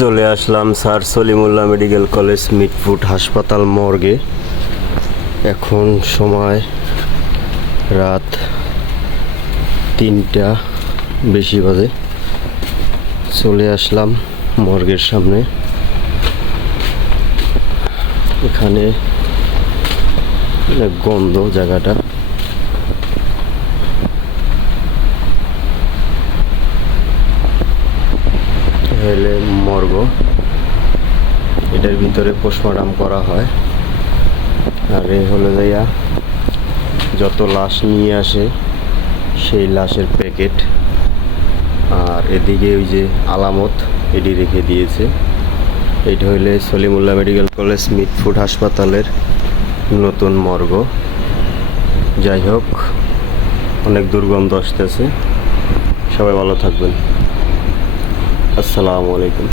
চলে আসলাম sir Salimullah medical college Mitford হাসপাতাল মর্গে। এখন সময় রাত 3টা বেশি বাজে। চলে আসলাম মর্গের সামনে। এখানে অনেক গন্ধ জায়গাটা। হলে মর্গ, এটার ভিতরে পোস্টমর্টম করা হয়। আর এ হলো যাইয়া যত লাশ নিয়ে আসে সেই লাশের প্যাকেট। আর এদিকে ওই যে আলামত এটি রেখে দিয়েছে। এইটা হইলে সলিমুল্লাহ মেডিকেল কলেজ মিটফুট হাসপাতালের নতুন মর্গ। যাই হোক, অনেক দুর্গন্ধ আসতেছে। সবাই ভালো থাকবেন। আসসালামু আলাইকুম।